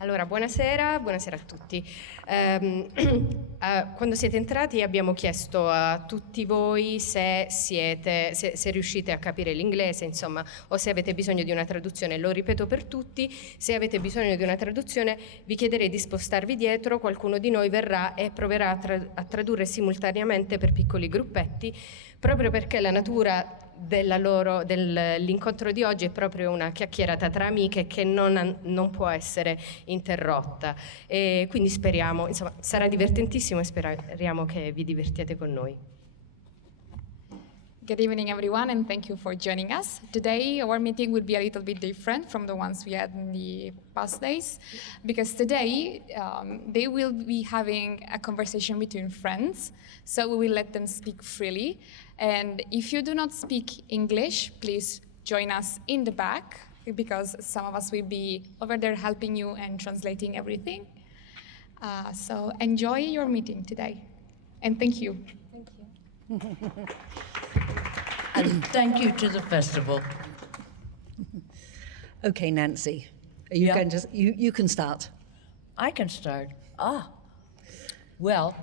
Allora, buonasera a tutti. Quando siete entrati abbiamo chiesto a tutti voi se riuscite a capire l'inglese, insomma, o se avete bisogno di una traduzione. Lo ripeto per tutti, se avete bisogno di una traduzione vi chiederei di spostarvi dietro, qualcuno di noi verrà e proverà a tradurre simultaneamente per piccoli gruppetti, proprio perché la natura dell'incontro di oggi è proprio una chiacchierata tra amiche che non può essere interrotta, e quindi speriamo, insomma, sarà divertentissimo e speriamo che vi divertiate con noi. Good evening, everyone, and thank you for joining us. Today, our meeting will be a little bit different from the ones we had in the past days, because today they will be having a conversation between friends, so we will let them speak freely. And if you do not speak English, please join us in the back, because some of us will be over there helping you and translating everything. So enjoy your meeting today, and thank you. Thank you. And thank you to the festival. Okay, Nancy, are you going to? You can start. I can start. Well,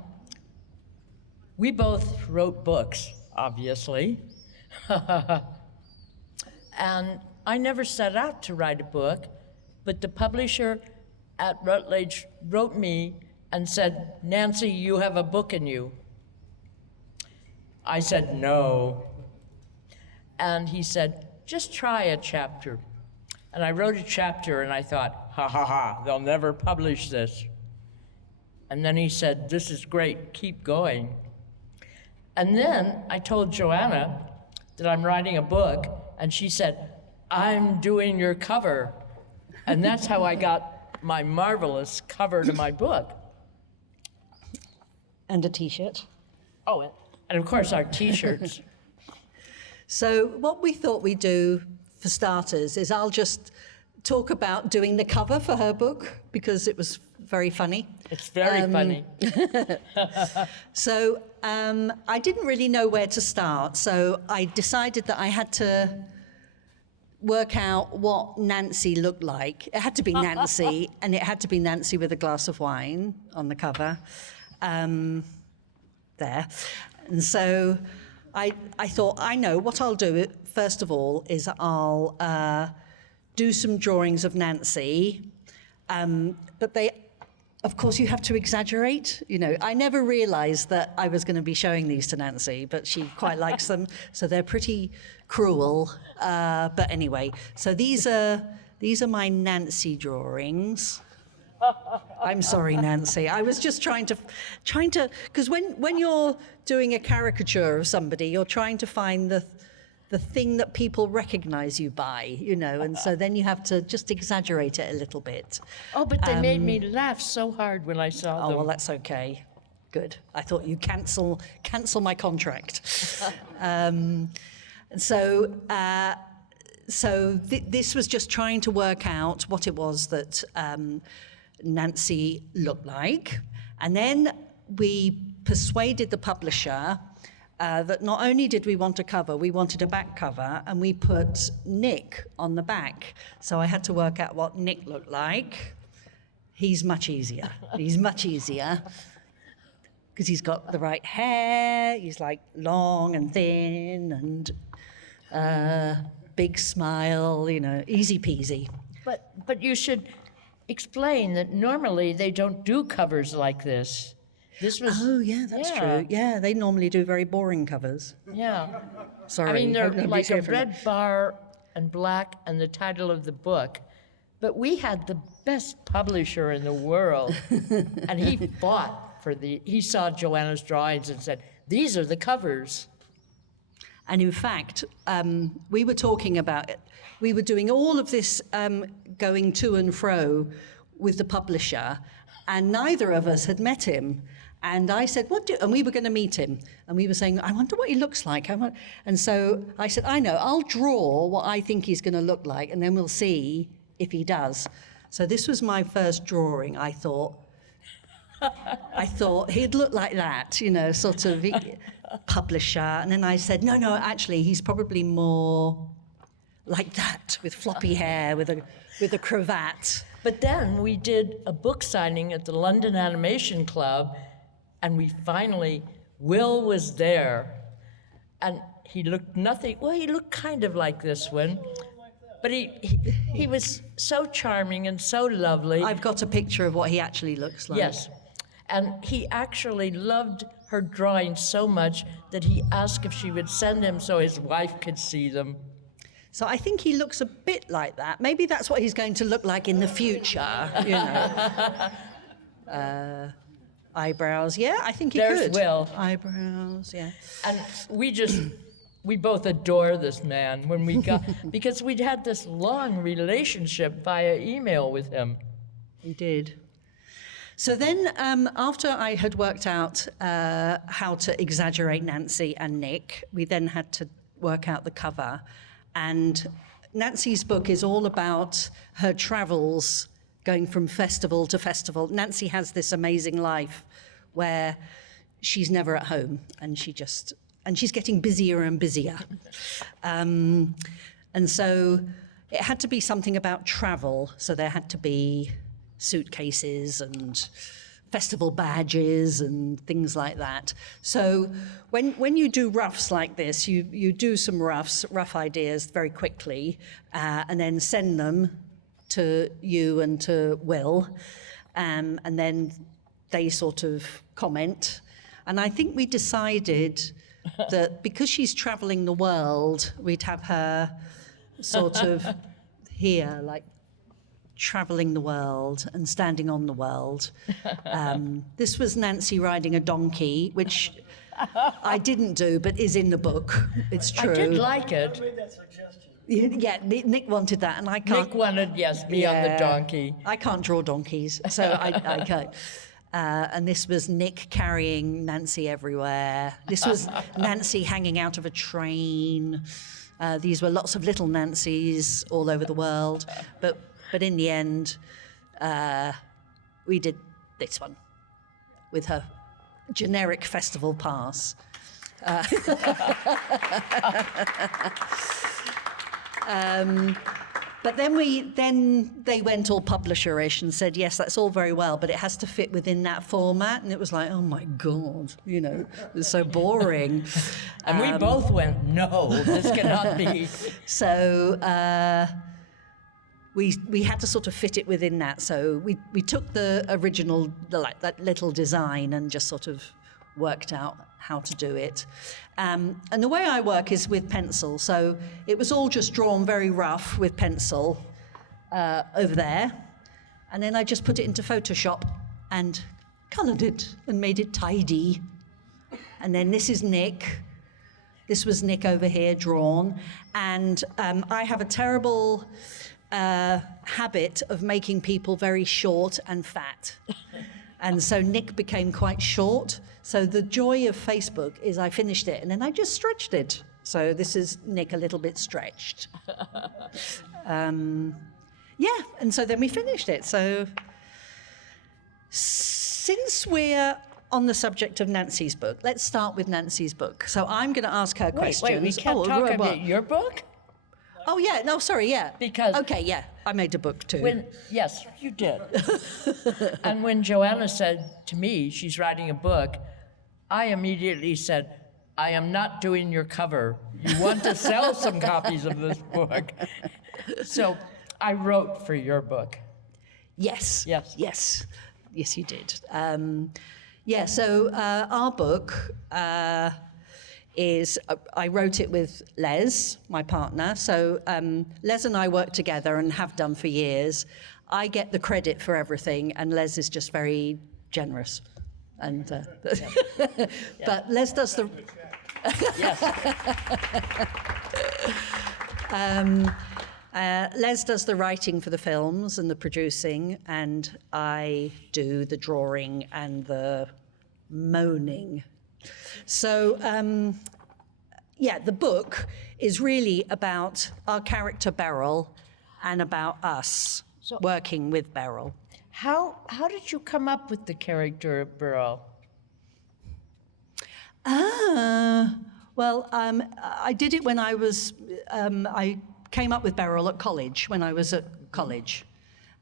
we both wrote books, obviously. And I never set out to write a book, but the publisher at Routledge wrote me and said, "Nancy, you have a book in you." I said, "No." And he said, "Just try a chapter." And I wrote a chapter and I thought, they'll never publish this. And then he said, "This is great, keep going." And then I told Joanna that I'm writing a book, and she said, "I'm doing your cover." And that's how I got my marvelous cover to my book. And a T-shirt. Oh, and of course our T-shirts. So what we thought we'd do for starters is I'll just talk about doing the cover for her book, because it was very funny. It's very funny. So I didn't really know where to start, so I decided that I had to work out what Nancy looked like. It had to be Nancy, and it had to be Nancy with a glass of wine on the cover. There. And so I thought, I know what I'll do. First of all is I'll do some drawings of Nancy, but they, of course, you have to exaggerate. You know, I never realized that I was going to be showing these to Nancy, but she quite likes them, so they're pretty cruel. But anyway, so these are my Nancy drawings. I'm sorry, Nancy. I was just trying to, because when you're doing a caricature of somebody, you're trying to find the thing that people recognize you by, you know, and so then you have to just exaggerate it a little bit. Oh, but they made me laugh so hard when I saw them. Oh, well, that's okay. Good. I thought you'd cancel my contract. This was just trying to work out what it was that Nancy looked like. And then we persuaded the publisher that not only did we want a cover, we wanted a back cover, and we put Nick on the back. So I had to work out what Nick looked like. He's much easier. Because he's got the right hair, he's like long and thin and big smile, you know, easy peasy. But you should explain that normally they don't do covers like this. This was. Oh, yeah, that's true. Yeah, they normally do very boring covers. Yeah. Sorry. I mean, they're like a red bar and black and the title of the book. But we had the best publisher in the world, and he fought for he saw Joanna's drawings and said, "These are the covers." And in fact, we were talking about it. We were doing all of this going to and fro with the publisher, and neither of us had met him. And I said, and we were going to meet him. And we were saying, I wonder what he looks like. And so I said, I know, I'll draw what I think he's going to look like, and then we'll see if he does. So this was my first drawing. I thought he'd look like that, you know, sort of publisher. And then I said, no, actually, he's probably more like that, with floppy hair, with a cravat. But then we did a book signing at the London Animation Club, and we finally, Will was there, and he looked nothing, well, he looked kind of like this one, but he was so charming and so lovely. I've got a picture of what he actually looks like. Yes, and he actually loved her drawings so much that he asked if she would send him so his wife could see them. So I think he looks a bit like that. Maybe that's what he's going to look like in the future, you know. Eyebrows, yeah, I think he There's could. Will. Eyebrows, yeah. And we both adore this man when we got, because we'd had this long relationship via email with him. We did. So then, after I had worked out how to exaggerate Nancy and Nick, we then had to work out the cover. And Nancy's book is all about her travels going from festival to festival. Nancy has this amazing life where she's never at home, and she's getting busier and busier. And so it had to be something about travel. So there had to be suitcases and festival badges and things like that. So when you do roughs like this, you do some rough ideas very quickly, and then send them to you and to Will, and then they sort of comment. And I think we decided that because she's traveling the world, we'd have her sort of here, like traveling the world and standing on the world. This was Nancy riding a donkey, which I didn't do, but is in the book. It's true. I did like it. Yeah, Nick wanted that, and I can't. Nick wanted, yes, me on the donkey. I can't draw donkeys, so I can't. And this was Nick carrying Nancy everywhere. This was Nancy hanging out of a train. These were lots of little Nancys all over the world. But in the end, we did this one with her generic festival pass. But then they went all publisher-ish and said, yes, that's all very well, but it has to fit within that format. And it was like, oh my God, you know, it's so boring. And we both went, no, this cannot be. So we had to sort of fit it within that. So we took the original, that little design, and just sort of worked out how to do it. And the way I work is with pencil. So it was all just drawn very rough with pencil over there. And then I just put it into Photoshop and coloured it and made it tidy. And then this is Nick. This was Nick over here drawn. And I have a terrible habit of making people very short and fat. And so Nick became quite short. So the joy of Facebook is I finished it and then I just stretched it. So this is Nick a little bit stretched. Yeah, and so then we finished it. So since we're on the subject of Nancy's book, let's start with Nancy's book. So I'm going to ask her questions. Wait, we can't talk about your book? Oh, yeah, no, sorry, yeah. Because... Okay, yeah, I made a book too. Yes, you did. And when Joanna said to me she's writing a book, I immediately said, I am not doing your cover. You want to sell some copies of this book. So I wrote for your book. Yes. Yes. Yes. Yes, you did. Yeah, so our book is, I wrote it with Les, my partner. So Les and I work together and have done for years. I get the credit for everything, and Les is just very generous. And but Les does the... Yes. Les does the writing for the films and the producing, and I do the drawing and the moaning. So, yeah, the book is really about our character Beryl and about us working with Beryl. How did you come up with the character of Beryl? Well, I did it when I was, I came up with Beryl at college, when I was at college.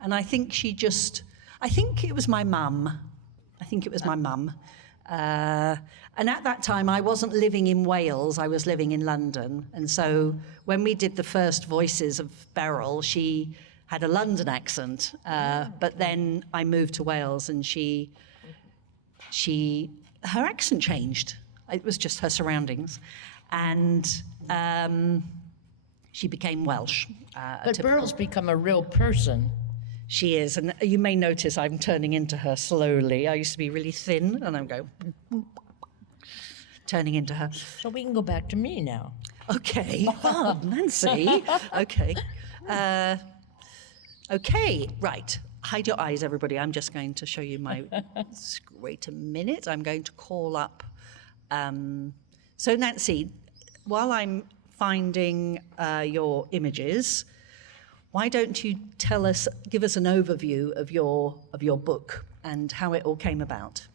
And I think I think it was my mum. And at that time, I wasn't living in Wales, I was living in London. And so when we did the first voices of Beryl, she had a London accent. But then I moved to Wales and her accent changed. It was just her surroundings. And she became Welsh. But Beryl's become a real person. She is, and you may notice I'm turning into her slowly. I used to be really thin, and I'm going, turning into her. So we can go back to me now. Okay, oh, Nancy. Okay. Okay, right. Hide your eyes, everybody. I'm just going to show you my, wait a minute. I'm going to call up. So Nancy, while I'm finding your images, why don't you give us an overview of your book and how it all came about?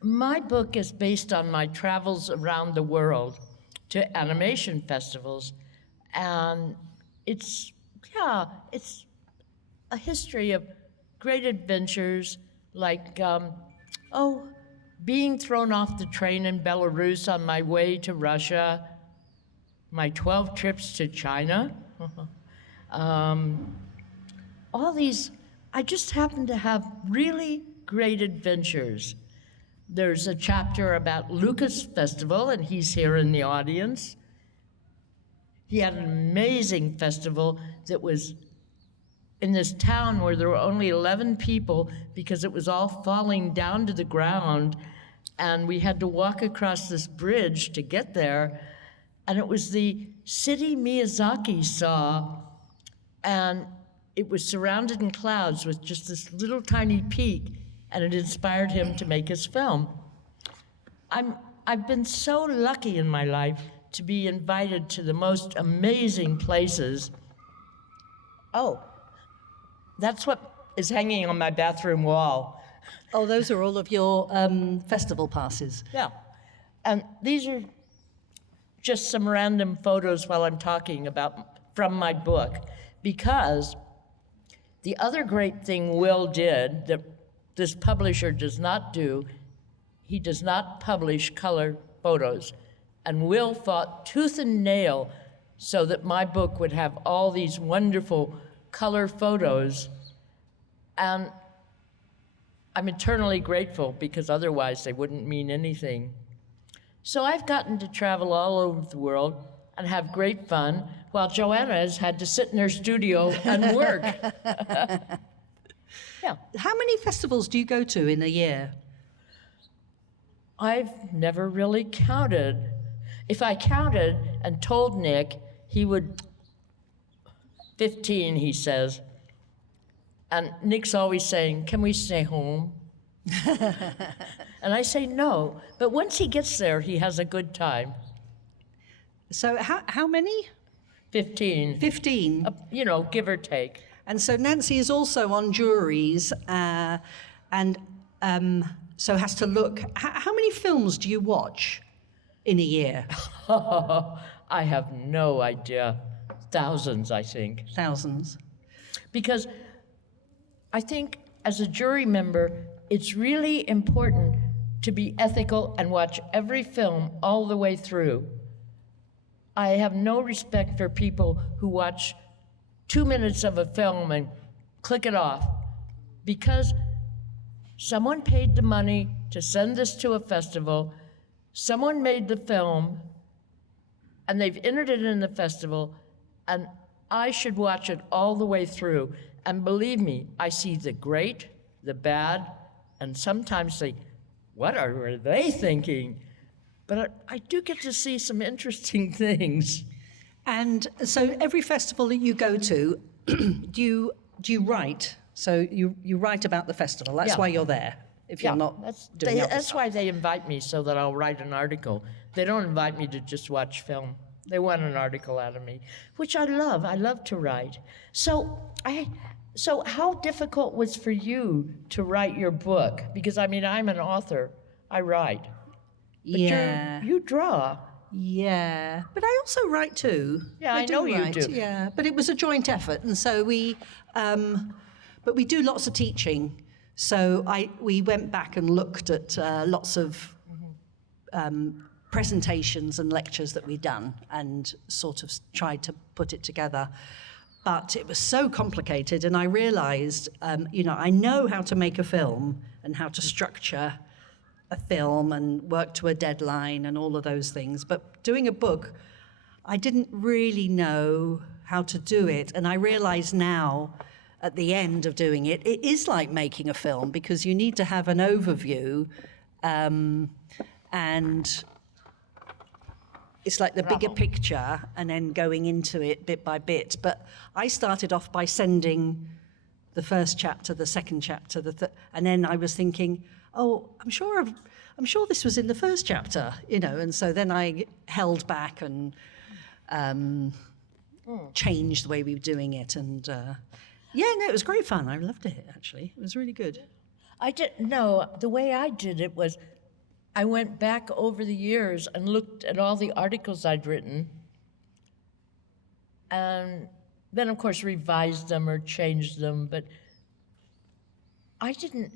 My book is based on my travels around the world to animation festivals, and it's a history of great adventures, like being thrown off the train in Belarus on my way to Russia, my 12 trips to China. All these, I just happen to have really great adventures. There's a chapter about Lucas Festival, and he's here in the audience. He had an amazing festival that was in this town where there were only 11 people because it was all falling down to the ground, and we had to walk across this bridge to get there. And it was the city Miyazaki saw, and it was surrounded in clouds with just this little tiny peak, and it inspired him to make his film. I've been so lucky in my life to be invited to the most amazing places. Oh, that's what is hanging on my bathroom wall. Oh, those are all of your festival passes. Yeah, and these are just some random photos while I'm talking about from my book, because the other great thing Will did that this publisher does not do, he does not publish color photos. And Will fought tooth and nail so that my book would have all these wonderful color photos. And I'm eternally grateful, because otherwise they wouldn't mean anything. So I've gotten to travel all over the world and have great fun, while Joanna has had to sit in her studio and work. Yeah. How many festivals do you go to in a year? I've never really counted. If I counted and told Nick, he would, 15, he says. And Nick's always saying, can we stay home? And I say no, but once he gets there, he has a good time. So how many? 15. 15. Give or take. And so Nancy is also on juries, and so has to look. How many films do you watch in a year? I have no idea. Thousands, I think. Thousands. Because I think as a jury member, it's really important to be ethical and watch every film all the way through. I have no respect for people who watch 2 minutes of a film and click it off, because someone paid the money to send this to a festival, someone made the film, and they've entered it in the festival, and I should watch it all the way through. And believe me, I see the great, the bad, and sometimes think, what are they thinking? But I do get to see some interesting things. And so every festival that you go to, do you write? So you write about the festival. That's why you're there. If you're not doing other that's stuff. why they invite me, so that I'll write an article. They don't invite me to just watch film. They want an article out of me, which I love. I love to write. So how difficult was for you to write your book? Because I'm an author. I write. But Yeah. you draw. Yeah, but I also write too. Yeah, I do know you write, do. Yeah, but it was a joint effort, and so but we do lots of teaching. So we went back and looked at lots of presentations and lectures that we'd done, and sort of tried to put it together. But it was so complicated, and I realised, I know how to make a film and how to structure a film and work to a deadline and all of those things. But doing a book, I didn't really know how to do it. And I realise now, at the end of doing it, it is like making a film, because you need to have an overview, and it's like the bigger picture and then going into it bit by bit. But I started off by sending the first chapter, the second chapter, and then I was thinking, oh, I'm sure this was in the first chapter, and so then I held back and changed the way we were doing it. And it was great fun. I loved it, actually. It was really good. I didn't know. The way I did it was I went back over the years and looked at all the articles I'd written, and then, of course, revised them or changed them. But I didn't,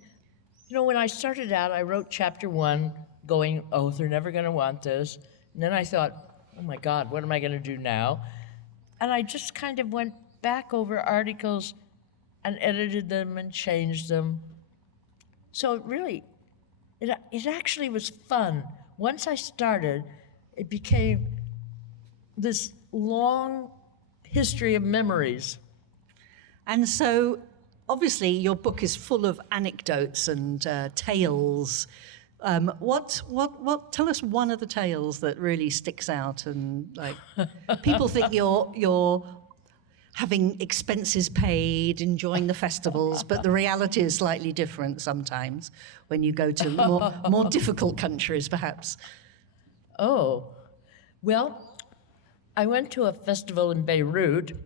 when I started out, I wrote chapter 1 going, oh, they're never going to want this. And then I thought, oh, my God, what am I going to do now? And I just kind of went back over articles and edited them and changed them. So it actually was fun. Once I started, it became this long history of memories. And so, obviously, your book is full of anecdotes and tales. Tell us one of the tales that really sticks out, and people think you're having expenses paid, enjoying the festivals, but the reality is slightly different sometimes when you go to more difficult countries, perhaps. Oh, well, I went to a festival in Beirut,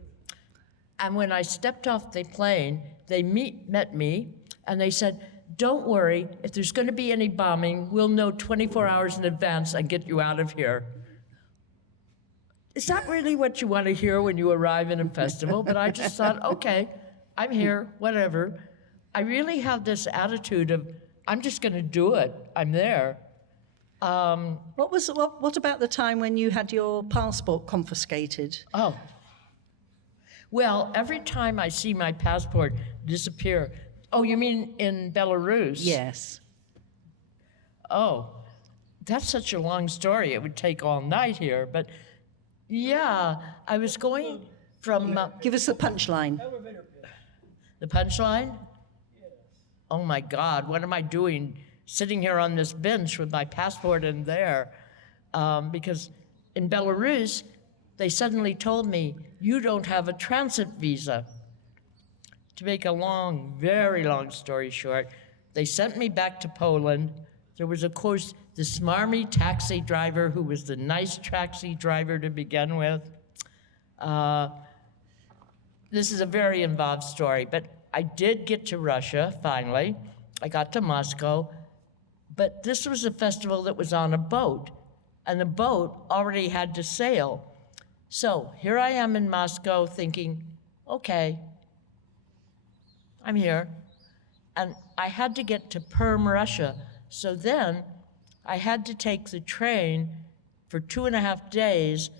and when I stepped off the plane, they met me, and they said, don't worry, if there's going to be any bombing, we'll know 24 hours in advance and get you out of here. Is that really what you want to hear when you arrive in a festival? But I just thought, okay, I'm here, whatever. I really have this attitude of, I'm just going to do it. I'm there. What about the time when you had your passport confiscated? Oh. Well, every time I see my passport disappear. Oh, you mean in Belarus? Yes. Oh, that's such a long story. It would take all night here, but yeah, I was going from... Give us the punchline. The punchline? Yes. Oh my God, what am I doing sitting here on this bench with my passport in there? Because in Belarus, they suddenly told me, you don't have a transit visa. To make a very long story short, they sent me back to Poland. There was, of course, the smarmy taxi driver who was the nice taxi driver to begin with. This is a very involved story, but I did get to Russia, finally. I got to Moscow, but this was a festival that was on a boat, and the boat already had to sail. So here I am in Moscow thinking, okay, I'm here. And I had to get to Perm, Russia. So then I had to take the train for 2.5 days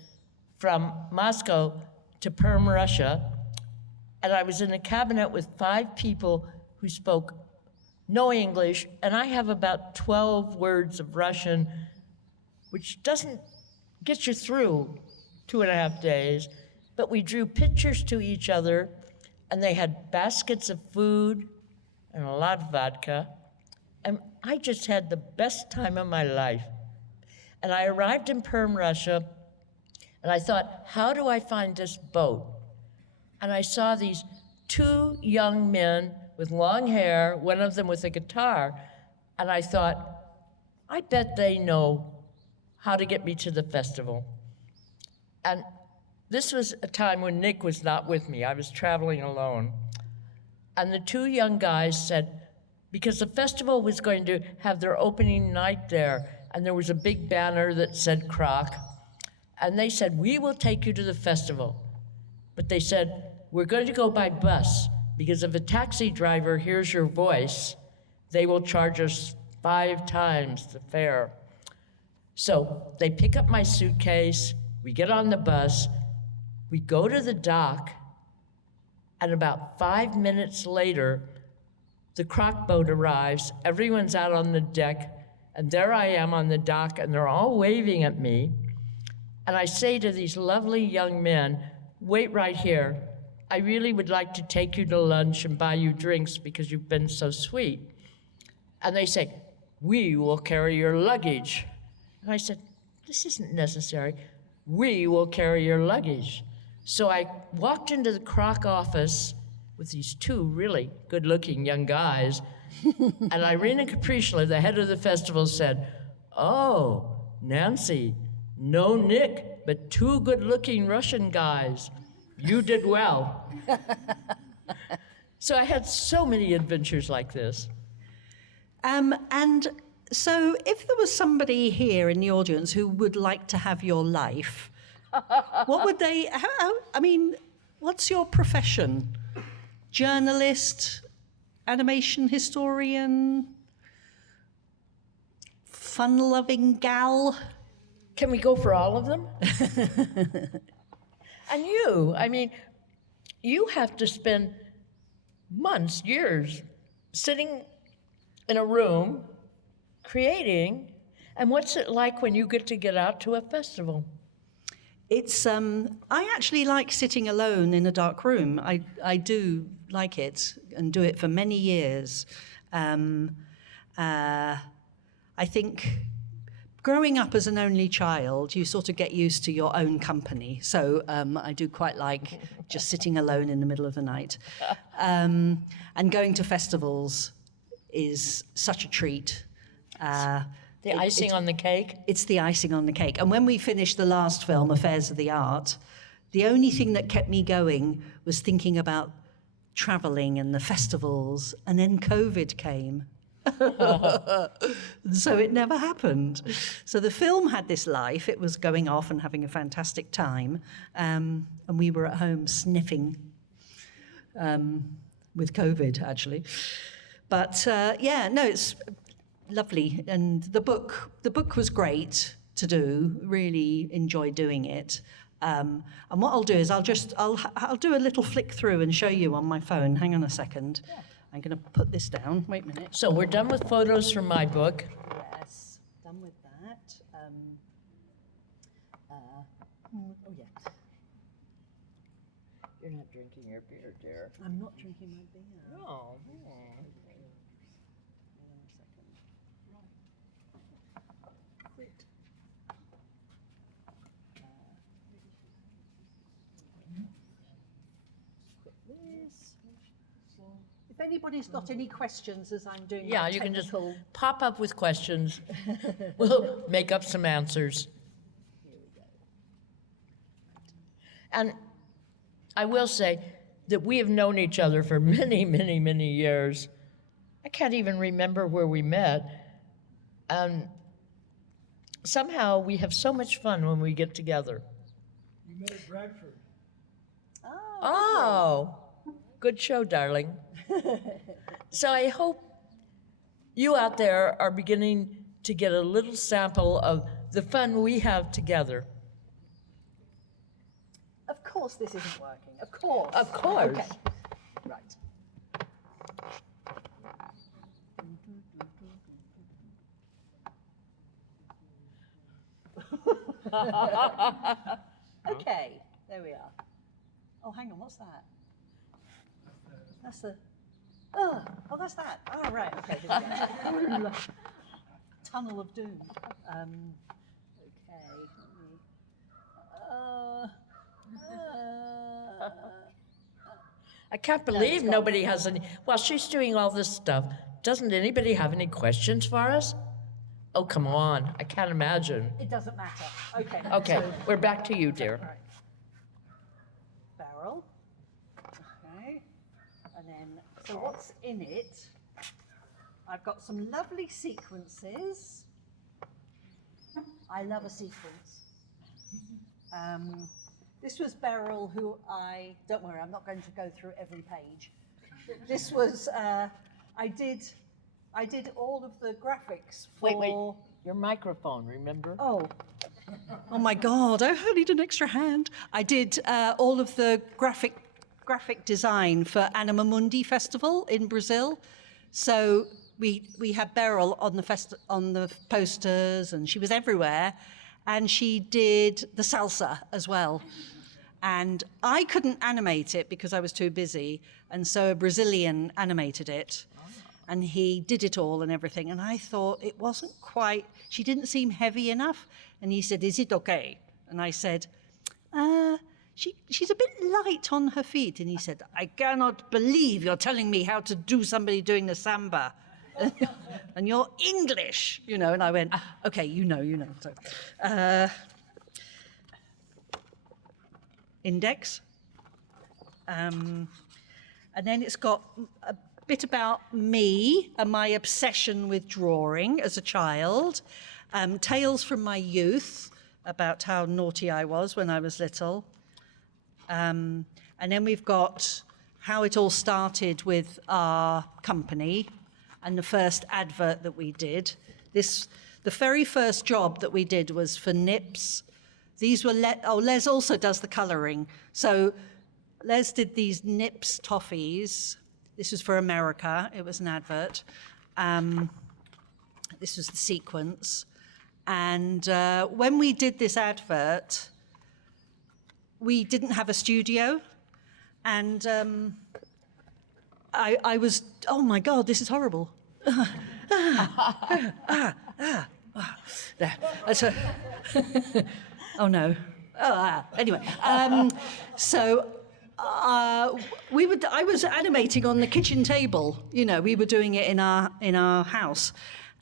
from Moscow to Perm, Russia. And I was in a cabinet with 5 people who spoke no English, and I have about 12 words of Russian, which doesn't get you through 2.5 days. But we drew pictures to each other, and they had baskets of food and a lot of vodka. And I just had the best time of my life. And I arrived in Perm, Russia, and I thought, how do I find this boat? And I saw these 2 young men with long hair, one of them with a guitar, and I thought, I bet they know how to get me to the festival. And this was a time when Nick was not with me. I was traveling alone. And the 2 young guys said, because the festival was going to have their opening night there, and there was a big banner that said Croc, And they said, we will take you to the festival. But they said, we're going to go by bus, because if a taxi driver hears your voice, they will charge us 5 times the fare. So they pick up my suitcase, we get on the bus, we go to the dock, and about 5 minutes later, the croc boat arrives, everyone's out on the deck, and there I am on the dock, and they're all waving at me. And I say to these lovely young men, wait right here. I really would like to take you to lunch and buy you drinks because you've been so sweet. And they say, we will carry your luggage. And I said, this isn't necessary. We will carry your luggage. So I walked into the Croc office with these 2 really good-looking young guys, and Irina Capricula, the head of the festival, said, oh, Nancy, no Nick, but 2 good-looking Russian guys. You did well. So I had so many adventures like this. And so if there was somebody here in the audience who would like to have your life, what would they, I mean, what's your profession? Journalist, animation historian, fun-loving gal? Can we go for all of them? And you, I mean, you have to spend months, years, sitting in a room, creating, and what's it like when you get out to a festival? It's, I actually like sitting alone in a dark room. I do like it and do it for many years. I think growing up as an only child, you sort of get used to your own company. So I do quite like just sitting alone in the middle of the night. And going to festivals is such a treat. The icing on the cake? It's the icing on the cake. And when we finished the last film, Affairs of the Art, the only thing that kept me going was thinking about traveling and the festivals, and then COVID came. So it never happened. So the film had this life. It was going off and having a fantastic time. And we were at home sniffing with COVID, actually. But yeah, no, it's lovely. And the book was great to do. Really enjoyed doing it. And what I'll do is I'll do a little flick through and show you on my phone. Hang on a second. Yeah. I'm going to put this down. Wait a minute. So we're done with photos from my book. Yes, done with that. Oh, yeah. You're not drinking your beer, dear. I'm not drinking my beer. Oh. If anybody's got any questions as I'm doing Yeah, you can just pop up with questions. We'll make up some answers. Here we go. And I will say that we have known each other for many, many, many years. I can't even remember where we met. And somehow we have so much fun when we get together. You met at Bradford. Oh, good show, darling. So I hope you out there are beginning to get a little sample of the fun we have together. Of course this isn't working. Of course. Of course. Okay. Right. Okay, there we are. Oh, hang on, what's that? That's the... Oh, that's that. Oh, right, okay. Here we go. Tunnel of Doom. Okay. I can't believe nobody has any. While she's doing all this stuff, doesn't anybody have any questions for us? Oh, come on. I can't imagine. It doesn't matter. Okay. Okay, So, we're back to you, dear. right. Barrel. Okay. And then, so what's in it? I've got some lovely sequences. I love a sequence. This was Beryl, who don't worry, I'm not going to go through every page. This was, I did all of the graphics for... Wait, your microphone, remember? Oh my God, I need an extra hand. I did all of the graphic design for Anima Mundi Festival in Brazil. So we had Beryl on the posters, and she was everywhere. And she did the salsa as well. And I couldn't animate it because I was too busy. And so a Brazilian animated it. And he did it all and everything. And I thought it wasn't quite, she didn't seem heavy enough. And he said, "Is it okay?" And I said, she's a bit light on her feet. And he said, "I cannot believe you're telling me how to do somebody doing the samba. And you're English, you know." And I went, "Okay, you know." So, index. And then it's got a bit about me and my obsession with drawing as a child. Tales from my youth about how naughty I was when I was little. And then we've got how it all started with our company and the first advert that we did. The very first job that we did was for Nips. These were, Les also does the colouring. So Les did these Nips toffees. This was for America. It was an advert. This was the sequence. And when we did this advert, we didn't have a studio. And I was, oh my God, this is horrible. There. Oh no. Anyway, so I was animating on the kitchen table. You know, we were doing it in our house.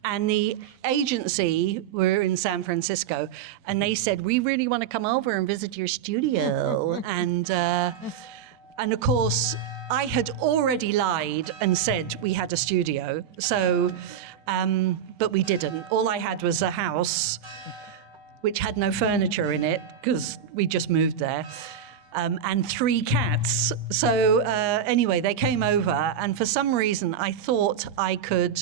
And the agency were in San Francisco, and they said, "We really want to come over and visit your studio." And of course, I had already lied and said we had a studio. So, but we didn't. All I had was a house which had no furniture in it because we just moved there, and 3 cats. So anyway, they came over, and for some reason, I thought I could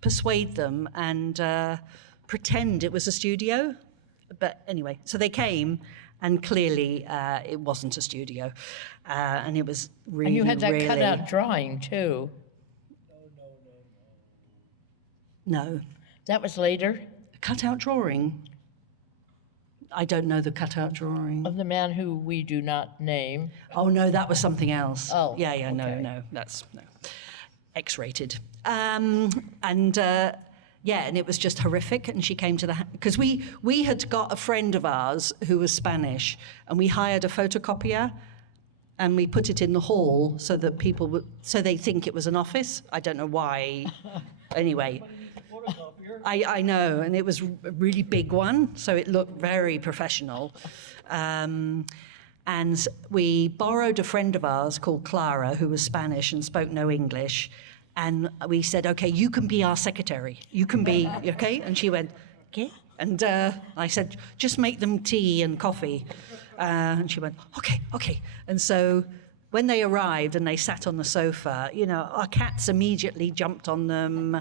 persuade them and pretend it was a studio. But anyway, so they came, and clearly it wasn't a studio. And it was really, And you had that really... cutout drawing, too. No. That was later? A cutout drawing? I don't know the cutout drawing. Of the man who we do not name. Oh, no, that was something else. Oh, Yeah, okay. no, that's... No. X-rated. Yeah, and it was just horrific. And she came to because we had got a friend of ours who was Spanish, and we hired a photocopier, and we put it in the hall so that so they think it was an office. I don't know why. Anyway, I know, and it was a really big one, so it looked very professional. And we borrowed a friend of ours called Clara, who was Spanish and spoke no English. And we said, "Okay, you can be our secretary. You can be, okay?" And she went, "Okay." And I said, "Just make them tea and coffee." And she went, okay. And so when they arrived and they sat on the sofa, you know, our cats immediately jumped on them,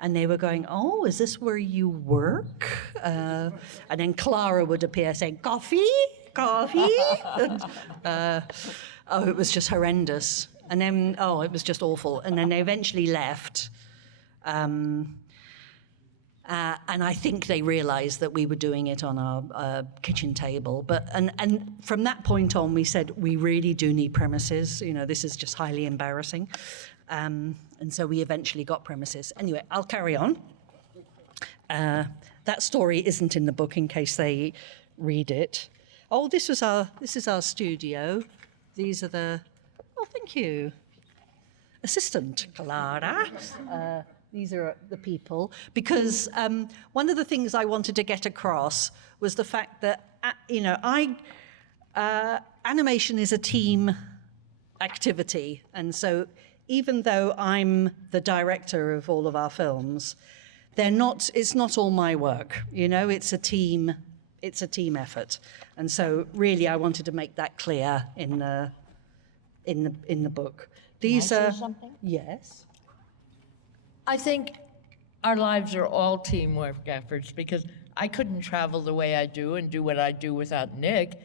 and they were going, "Oh, is this where you work?" And then Clara would appear saying, "Coffee? And, it was just horrendous. And then, it was just awful. And then they eventually left. And I think they realized that we were doing it on our kitchen table. And from that point on, we said, we really do need premises. You know, this is just highly embarrassing. And so we eventually got premises. Anyway, I'll carry on. That story isn't in the book in case they read it. Oh, this is our studio. These are the... Oh, thank you. Assistant Clara. These are the people. Because one of the things I wanted to get across was the fact that, animation is a team activity. And so even though I'm the director of all of our films, it's not all my work. You know, it's a team it's a team effort. And so really I wanted to make that clear in the book. These Can I are say something? Yes. I think our lives are all teamwork efforts because I couldn't travel the way I do and do what I do without Nick.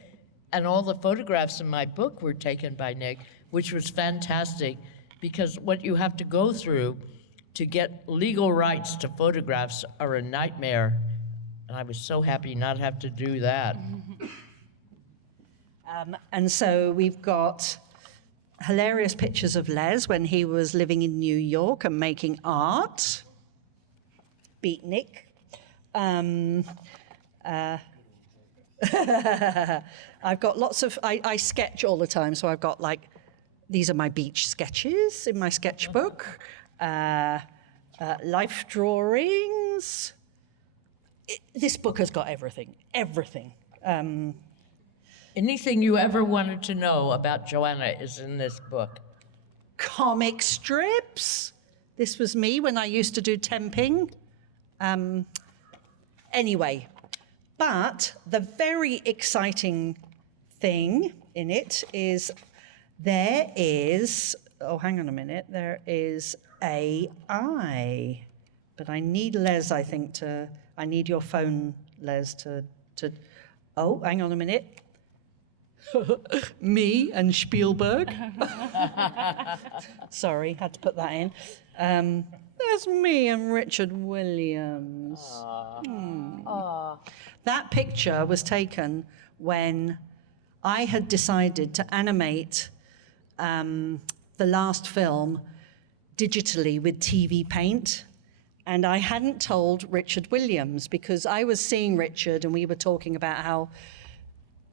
And all the photographs in my book were taken by Nick, which was fantastic because what you have to go through to get legal rights to photographs are a nightmare. And I was so happy not to have to do that. And so we've got hilarious pictures of Les when he was living in New York and making art. Beatnik. I've got lots of, I sketch all the time, so I've got like, these are my beach sketches in my sketchbook. Life drawings. This book has got everything, everything. Anything you ever wanted to know about Joanna is in this book. Comic strips. This was me when I used to do temping. Anyway, but the very exciting thing in it is there is AI. But I need Les, I think, I need your phone, Les, oh, hang on a minute. Me and Spielberg. Sorry, had to put that in. There's me and Richard Williams. That picture was taken when I had decided to animate the last film digitally with TV Paint. And I hadn't told Richard Williams because I was seeing Richard and we were talking about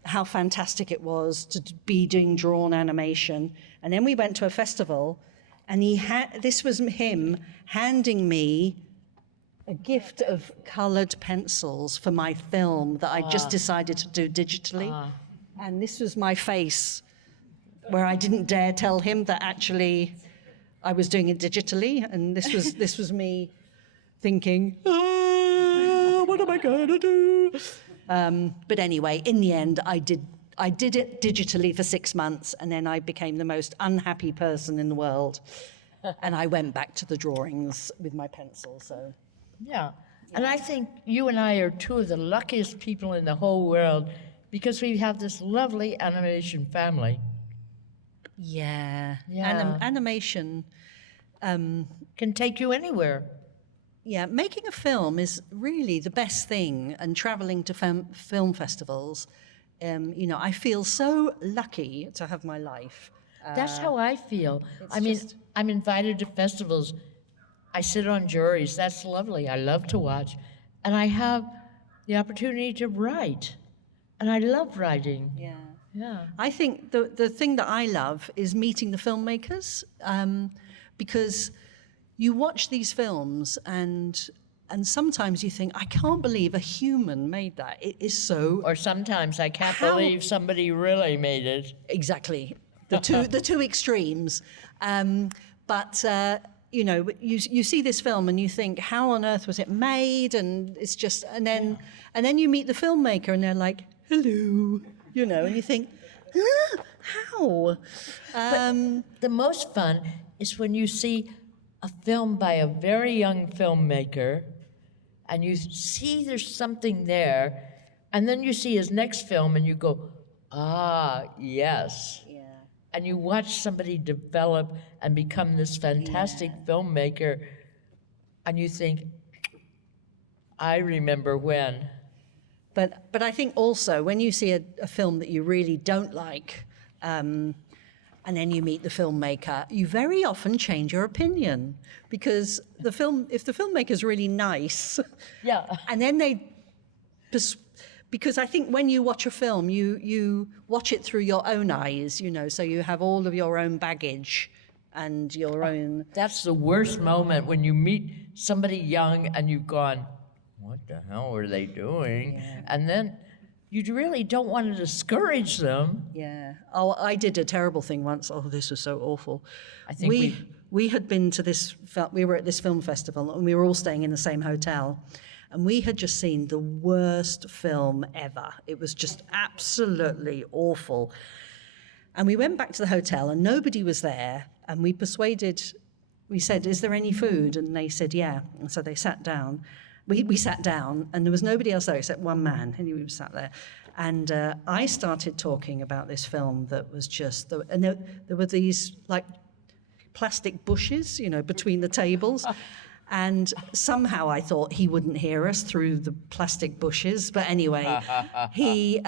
how fantastic it was to be doing drawn animation. And then we went to a festival and this was him handing me a gift of colored pencils for my film that I just decided to do digitally. And this was my face where I didn't dare tell him that actually I was doing it digitally. And this was me thinking, what am I gonna do? But anyway, in the end, I did it digitally for 6 months, and then I became the most unhappy person in the world. And I went back to the drawings with my pencil, so. Yeah, and I think you and I are two of the luckiest people in the whole world because we have this lovely animation family. Yeah. Yeah. Animation. Can take you anywhere. Yeah, making a film is really the best thing, and traveling to film festivals, I feel so lucky to have my life. That's how I feel. I mean, I'm invited to festivals. I sit on juries. That's lovely. I love to watch. And I have the opportunity to write. And I love writing. Yeah. Yeah. I think the thing that I love is meeting the filmmakers, because you watch these films and sometimes you think, I can't believe a human made that. It is so... Or sometimes I can't believe somebody really made it. Exactly. The two extremes. But you see this film and you think, how on earth was it made? And it's just, and then you meet the filmmaker and they're like, hello, and you think, how? But the most fun is when you see a film by a very young filmmaker and you see there's something there, and then you see his next film and you go, yes. Yeah. And you watch somebody develop and become this fantastic filmmaker, and you think, I remember when. But I think also when you see a film that you really don't like, and then you meet the filmmaker, you very often change your opinion because if the filmmaker's really nice, Yeah. and then because I think when you watch a film, you watch it through your own eyes, so you have all of your own baggage and your own. That's the worst moment when you meet somebody young and you've gone, what the hell are they doing? Yeah. And then you really don't want to discourage them. Yeah. Oh, I did a terrible thing once. Oh, this was so awful. I think we had been to we were at this film festival and we were all staying in the same hotel. And we had just seen the worst film ever. It was just absolutely awful. And we went back to the hotel and nobody was there. And we said, is there any food? And they said, yeah. And so they sat down. We sat down and there was nobody else there except one man. And he was sat there. And I started talking about this film that was just, and there were these like plastic bushes, between the tables. And somehow I thought he wouldn't hear us through the plastic bushes. But anyway, he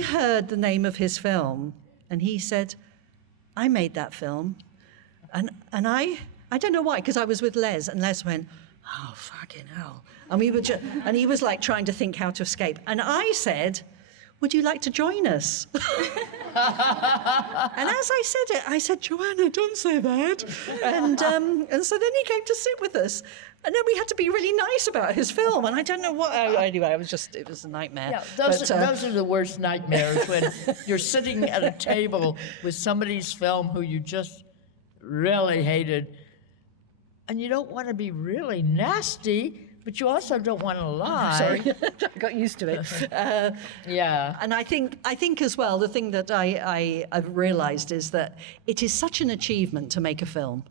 heard the name of his film and he said, I made that film. And I don't know why, because I was with Les, and Les went, oh, fucking hell. And we were and he was like trying to think how to escape. And I said, would you like to join us? And as I said it, I said, Joanna, don't say that. And so then he came to sit with us. And then we had to be really nice about his film. And I don't know what, anyway, it was a nightmare. Yeah, those are the worst nightmares, when you're sitting at a table with somebody's film who you just really hated. And you don't want to be really nasty, but you also don't want to lie. Sorry, I got used to it. Yeah. And I think as well, the thing that I've realized is that it is such an achievement to make a film.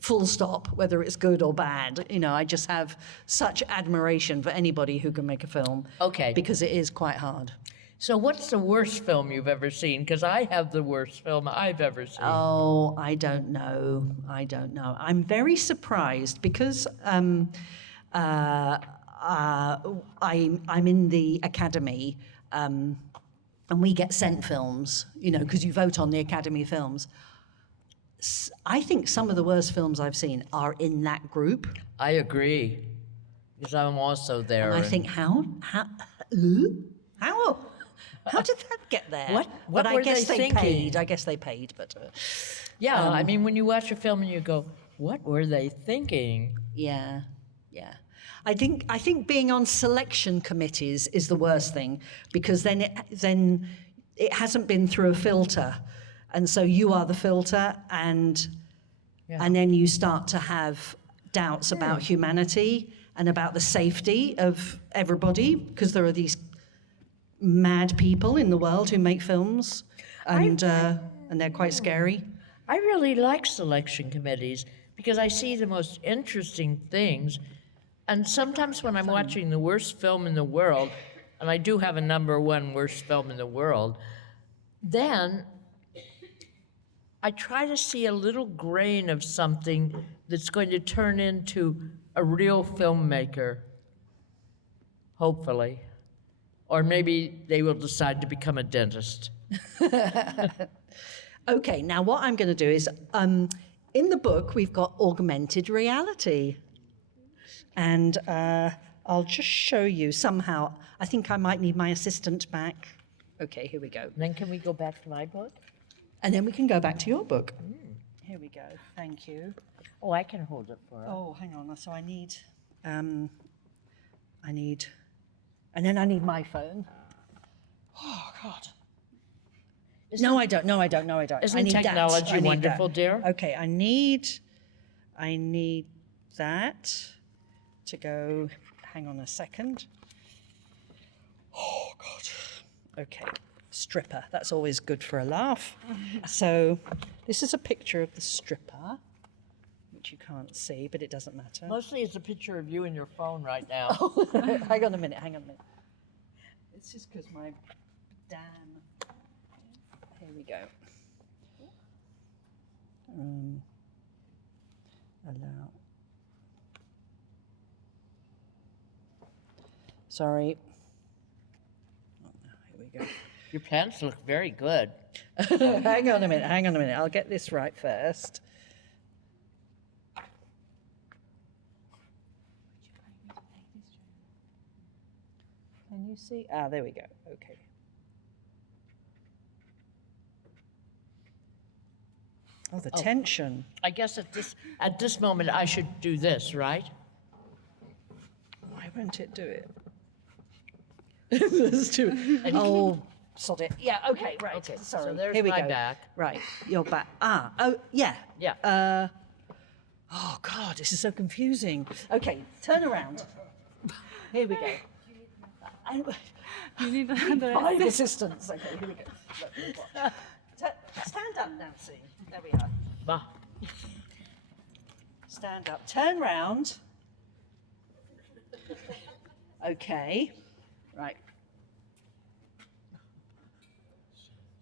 Full stop, whether it's good or bad. I just have such admiration for anybody who can make a film. Okay. Because it is quite hard. So what's the worst film you've ever seen? Because I have the worst film I've ever seen. Oh, I don't know. I'm very surprised because I'm in the Academy and we get sent films, because you vote on the Academy films. I think some of the worst films I've seen are in that group. I agree, because I'm also there. And I think, how did that get there? What But I were guess they they thinking? paid. I guess they paid, but Yeah, I mean, when you watch a film and you go, what were they thinking? yeah. I think being on selection committees is the worst thing, because then it hasn't been through a filter, and so you are the filter, and then you start to have doubts about humanity and about the safety of everybody, because there are these mad people in the world who make films, and they're quite scary. I really like selection committees because I see the most interesting things. And sometimes when I'm watching the worst film in the world, and I do have a #1 worst film in the world, then I try to see a little grain of something that's going to turn into a real filmmaker, hopefully. Or maybe they will decide to become a dentist. Okay, now what I'm going to do is, in the book, we've got augmented reality. And I'll just show you somehow. I think I might need my assistant back. Okay, here we go. Then can we go back to my book? And then we can go back to your book. Here we go. Thank you. Oh, I can hold it for us. Oh, hang on. So I need, and then I need my phone. Oh, God. No, I don't. Isn't I need technology that. I need wonderful, that. dear? Okay, I need that to go. Hang on a second. Oh, God. Okay, stripper. That's always good for a laugh. So this is a picture of the stripper, which you can't see, but it doesn't matter. Mostly it's a picture of you and your phone right now. Hang on a minute. It's just because my damn. Here we go. Allow. Sorry. Oh, no, here we go. Your pants look very good. Hang on a minute. I'll get this right first. Can you see? Ah, there we go. Okay. Oh, the tension. I guess at this moment I should do this, right? Why won't it do it? There's two. Oh, sod it. Yeah, okay, right. Okay, sorry. so there's Here we my go. back. Right, your back. Ah, oh, yeah. Yeah. Oh, God, this is so confusing. Okay, turn around. Here we go. You need Five assistants. Okay, here we go. Stand up, Nancy. There we are. Bah. Stand up. Turn round. Okay. Right.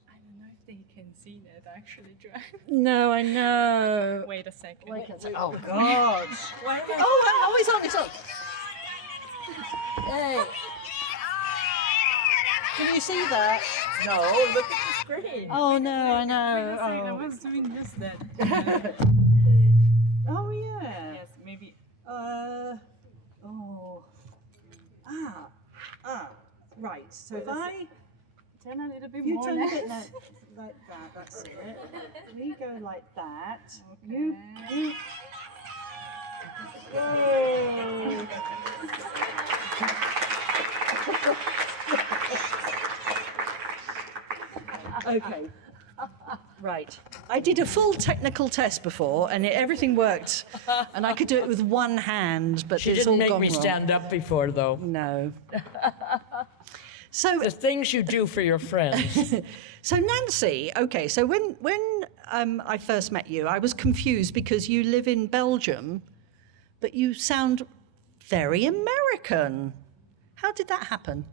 I don't know if they can see that actually, Joanna. No, I know. Wait a second. Oh, God. Oh, it's on, it's on. Hey. Can you see that? No, look at the screen. Oh, no, I Wait a know. second, I Oh, was doing this then. oh yeah. Yes, maybe. Oh. Right. So if I Turn a little bit you more. turn a left. bit like that, that's it. We go like that. Okay. You. Yay. Okay. Right. I did a full technical test before, and everything worked, and I could do it with one hand, but She it's all didn't make gone me wrong. stand up before, though. No. So, The things you do for your friends. so Nancy. Okay. So when I first met you, I was confused because you live in Belgium, but you sound very American. How did that happen?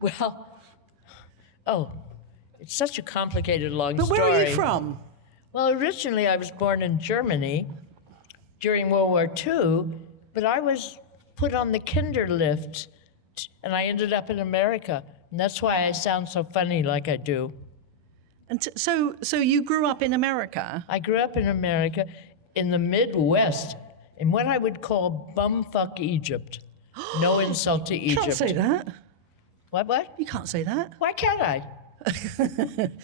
Well, oh, it's such a complicated long But story. where are you from? Well, originally I was born in Germany during World War II, but I was put on the Kinderlift, and I ended up in America. And that's why I sound so funny like I do. And so you grew up in America. I grew up in America in the Midwest, in what I would call bumfuck Egypt. No insult to You Egypt. can't say that. What? You can't say that. Why can't I?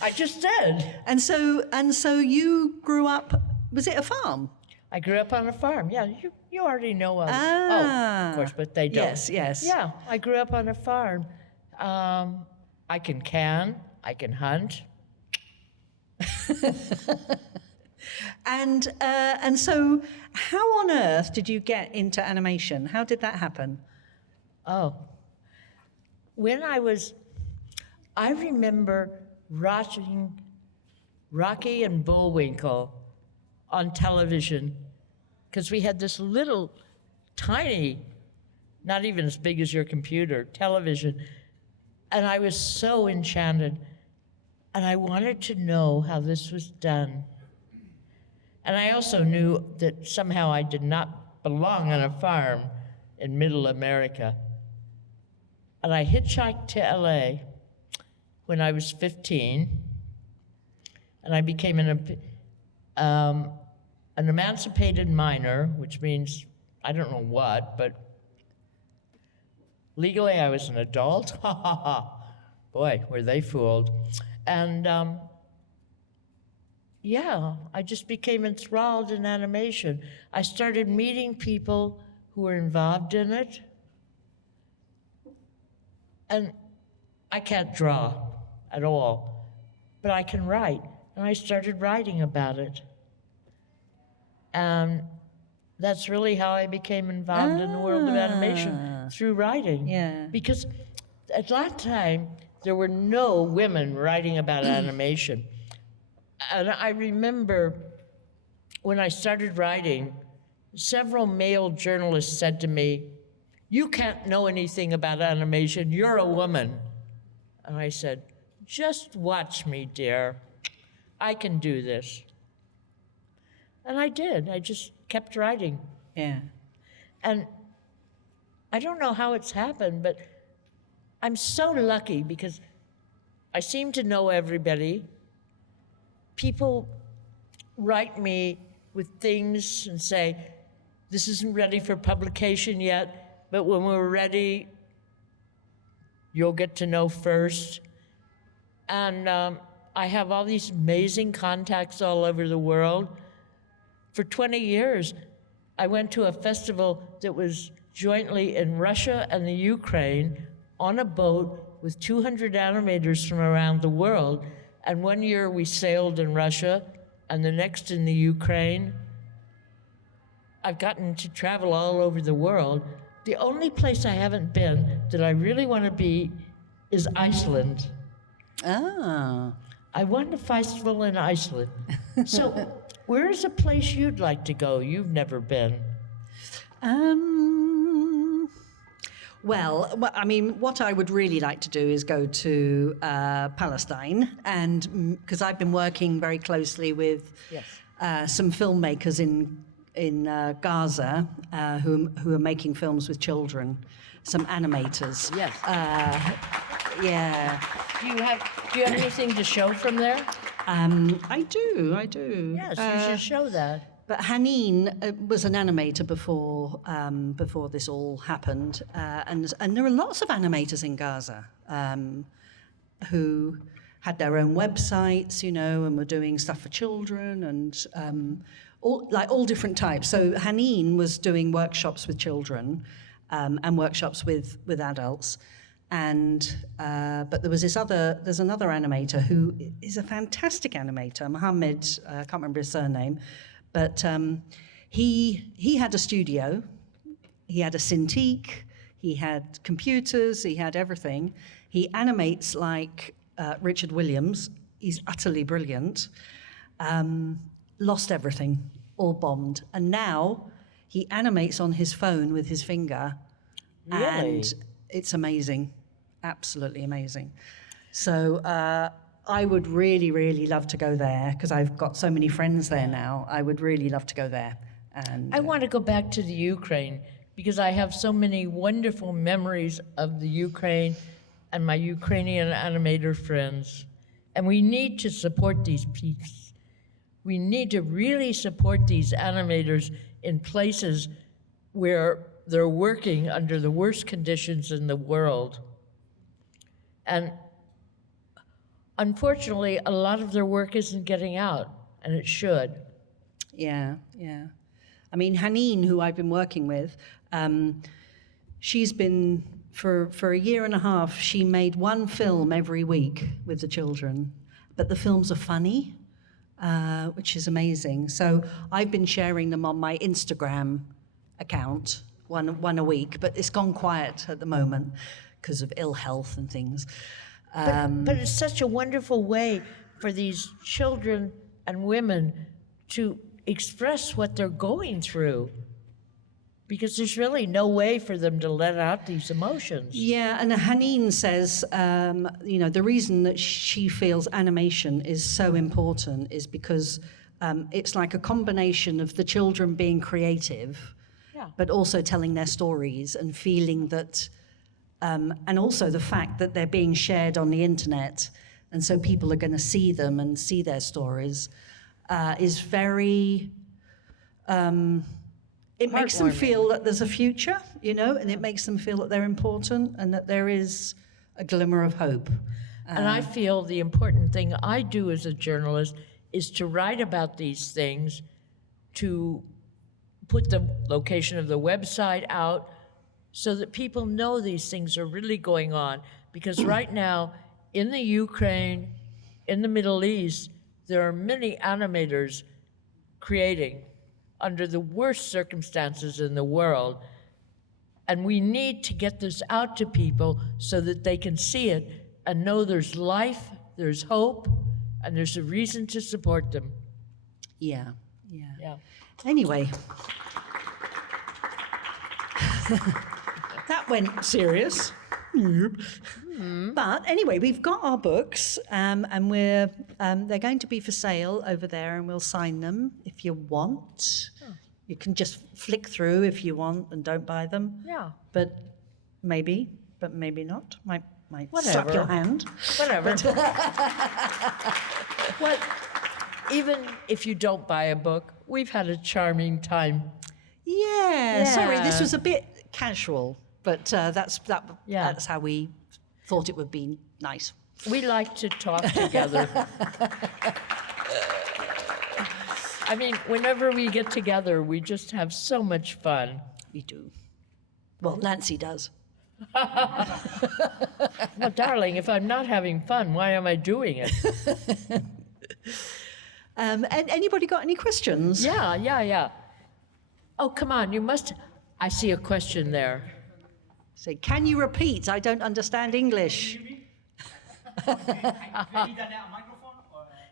I just did. And so you grew up. Was it a farm? I grew up on a farm. Yeah, you already know. Oh, Ah. of course, but they don't. Yes. Yeah, I grew up on a farm. I can, I can hunt. And so, how on earth did you get into animation? How did that happen? Oh, when I remember watching Rocky and Bullwinkle on television, because we had this little, tiny, not even as big as your computer, television, and I was so enchanted, and I wanted to know how this was done. And I also knew that somehow I did not belong on a farm in middle America. And I hitchhiked to LA when I was 15, and I became an emancipated minor, which means I don't know what, but legally I was an adult. Ha ha ha. Boy, were they fooled. And yeah, I just became enthralled in animation. I started meeting people who were involved in it. And I can't draw at all, but I can write. And I started writing about it. And that's really how I became involved in the world of animation, through writing. Yeah. Because at that time, there were no women writing about animation. And I remember when I started writing, several male journalists said to me, "You can't know anything about animation, you're a woman." And I said, "Just watch me, dear. I can do this." And I did. I just kept writing. Yeah. And I don't know how it's happened, but I'm so lucky because I seem to know everybody. People write me with things and say, "This isn't ready for publication yet, but when we're ready, you'll get to know first." And I have all these amazing contacts all over the world. For 20 years, I went to a festival that was jointly in Russia and the Ukraine on a boat with 200 animators from around the world. And one year we sailed in Russia, and the next in the Ukraine, I've gotten to travel all over the world. The only place I haven't been that I really want to be is Iceland. Ah. I won a festival in Iceland. So where is a place you'd like to go? You've never been. Well, I mean, what I would really like to do is go to Palestine, and because I've been working very closely with some filmmakers in Gaza who are making films with children, some animators. Yes. Yeah. Do you have anything to show from there? I do. Yes, you should show that. But Haneen was an animator before this all happened, and there are lots of animators in Gaza who had their own websites, you know, and were doing stuff for children and all different types. So Haneen was doing workshops with children and workshops with adults. And but there's another animator who is a fantastic animator, Mohammed, I can't remember his surname, but he had a studio, he had a Cintiq, he had computers, he had everything. He animates like Richard Williams. He's utterly brilliant. Lost everything, all bombed, and now he animates on his phone with his finger, Really? and it's amazing, absolutely amazing. So I would really, really love to go there because I've got so many friends there now. I would really love to go there. And I want to go back to the Ukraine because I have so many wonderful memories of the Ukraine and my Ukrainian animator friends. And we need to support these people. We need to really support these animators in places where they're working under the worst conditions in the world. And unfortunately, a lot of their work isn't getting out, and it should. Yeah. I mean, Haneen, who I've been working with, she's been, for a year and a half, she made one film every week with the children. But the films are funny, which is amazing. So I've been sharing them on my Instagram account, one a week, but it's gone quiet at the moment because of ill health and things. But it's such a wonderful way for these children and women to express what they're going through, because there's really no way for them to let out these emotions. Yeah, and Haneen says, the reason that she feels animation is so important is because it's like a combination of the children being creative, but also telling their stories and feeling that, and also the fact that they're being shared on the internet, and so people are going to see them and see their stories, is very... it makes them feel that there's a future, and it makes them feel that they're important and that there is a glimmer of hope. And I feel the important thing I do as a journalist is to write about these things, to put the location of the website out so that people know these things are really going on. Because right now, in the Ukraine, in the Middle East, there are many animators creating under the worst circumstances in the world. And we need to get this out to people so that they can see it and know there's life, there's hope, and there's a reason to support them. Yeah. Anyway. That went serious. But anyway, we've got our books, and they're going to be for sale over there, and we'll sign them if you want. You can just flick through if you want and don't buy them. Yeah. But maybe not. Might Whatever. slap your hand. Whatever. Well, even if you don't buy a book, we've had a charming time. Yeah. Sorry, this Yeah. was a bit casual, but that's how we thought it would be nice. We like to talk together. I mean, whenever we get together, we just have so much fun. We do. Well, Nancy does. Well, darling, if I'm not having fun, why am I doing it? And anybody got any questions? Yeah. Oh, come on, you must, I see a question there. So, can you repeat? I don't understand English.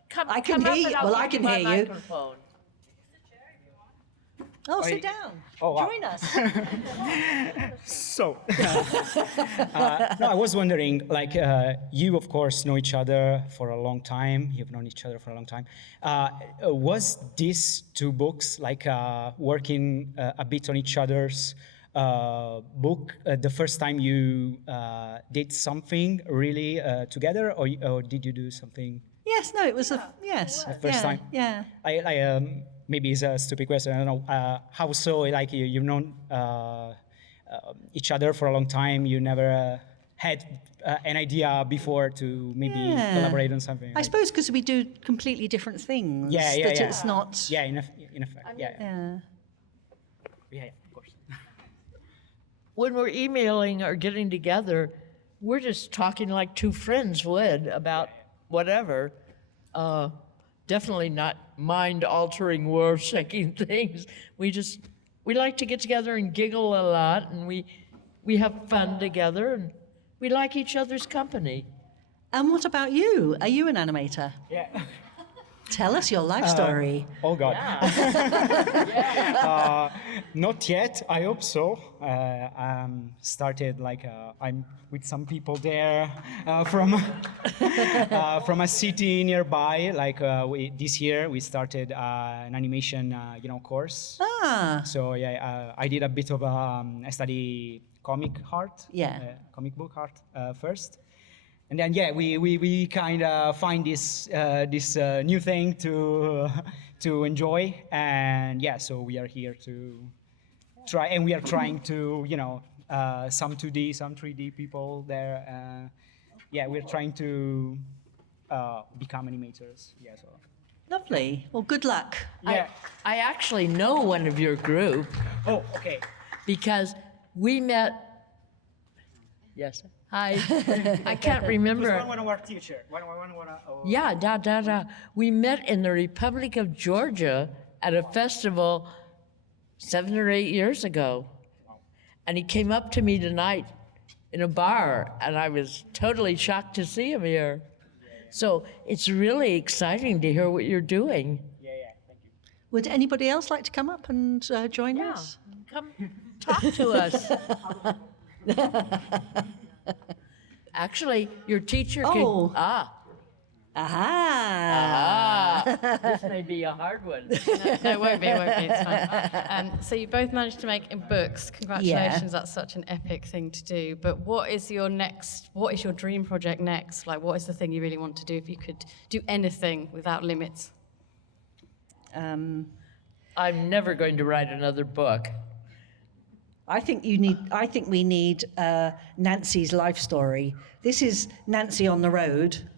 Come, I can come up hear and you. I'll Well, I give can you my hear you. microphone. Oh, sit down. Oh, wow. Join us. So, no, I was wondering, like, you, of course, know each other for a long time. You've known each other for a long time. Was these two books, like, working a bit on each other's book, the first time you did something really together, or did you do something? Yes, no, it was yes. The first time? Yeah. I maybe it's a stupid question. I don't know. How so? Like you've known each other for a long time. You never had an idea before to maybe collaborate on something. I suppose because we do completely different things. Yeah. It's not. Yeah, in effect. Yeah, of course. When we're emailing or getting together, we're just talking like two friends would about whatever. Definitely not mind-altering, world-shaking things. We like to get together and giggle a lot, and we have fun together, and we like each other's company. And what about you? Are you an animator? Yeah. Tell us your life story. Oh God. Not yet. I hope so. Started like I'm with some people there from a city nearby. Like this year, we started an animation course. Ah. So yeah, I did a bit of I study comic art. Yeah. Comic book art first. And then, yeah, we kind of find this new thing to enjoy, and yeah, so we are here to try, and we are trying to, some 2D, some 3D people there. Yeah, we're trying to become animators. Yeah, so. Lovely. Well, good luck. Yeah. I actually know one of your group Oh, okay. because we met. Yes. I can't remember. One of our teacher. One. Yeah, We met in the Republic of Georgia at a festival 7 or 8 years ago. And he came up to me tonight in a bar, and I was totally shocked to see him here. So it's really exciting to hear what you're doing. Yeah, thank you. Would anybody else like to come up and join us? Come talk to us. Actually, your teacher can... Oh. Aha. This may be a hard one. No, it won't be, it's fine. So you both managed to make books. Congratulations, that's such an epic thing to do. But what is your dream project next? Like, what is the thing you really want to do if you could do anything without limits? I'm never going to write another book. I think we need Nancy's life story. This is Nancy on the road,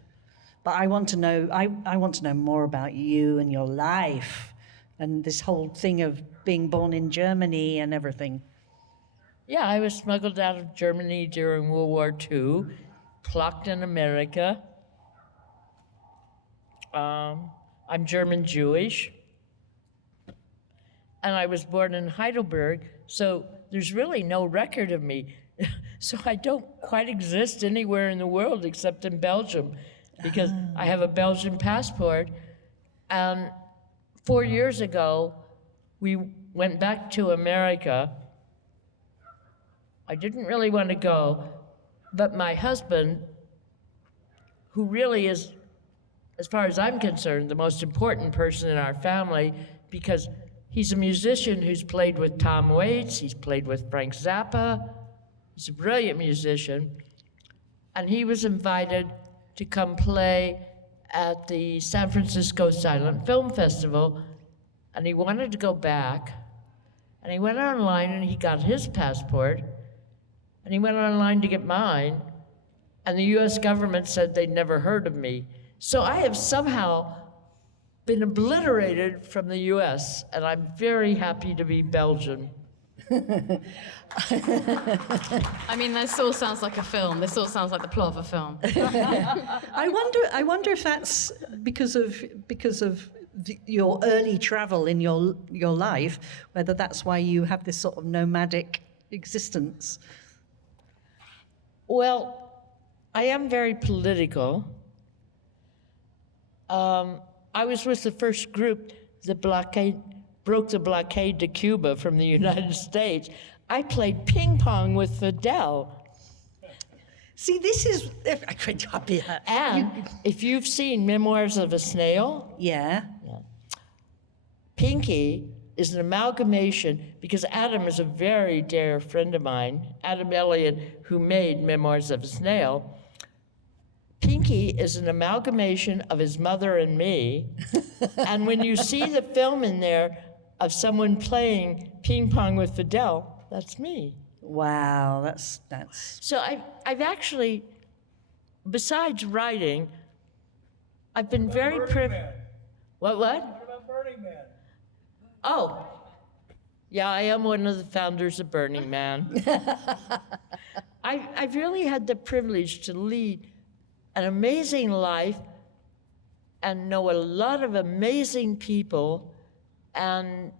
but I want to know. I want to know more about you and your life, and this whole thing of being born in Germany and everything. Yeah, I was smuggled out of Germany during World War II, plucked in America. I'm German Jewish, and I was born in Heidelberg. So there's really no record of me. So I don't quite exist anywhere in the world except in Belgium because I have a Belgian passport. And 4 years ago, we went back to America. I didn't really want to go, but my husband, who really is, as far as I'm concerned, the most important person in our family because he's a musician who's played with Tom Waits, he's played with Frank Zappa, he's a brilliant musician, and he was invited to come play at the San Francisco Silent Film Festival, and he wanted to go back, and he went online and he got his passport, and he went online to get mine, and the US government said they'd never heard of me. So I have somehow been obliterated from the US, and I'm very happy to be Belgian. I mean, this all sounds like a film. This all sounds like the plot of a film. I wonder if that's because of your early travel in your life, whether that's why you have this sort of nomadic existence. Well, I am very political. I was with the first group that broke the blockade to Cuba from the United States. I played ping pong with Fidel. See, this is... And if you've seen Memoirs of a Snail, Yeah. Pinky is an amalgamation, because Adam is a very dear friend of mine, Adam Elliott, who made Memoirs of a Snail. Pinky is an amalgamation of his mother and me. And when you see the film in there of someone playing ping pong with Fidel, that's me. Wow, that's... So I've actually, besides writing, I've been very privileged. What? What about Burning Man? Oh, yeah, I am one of the founders of Burning Man. I've really had the privilege to lead an amazing life and know a lot of amazing people, and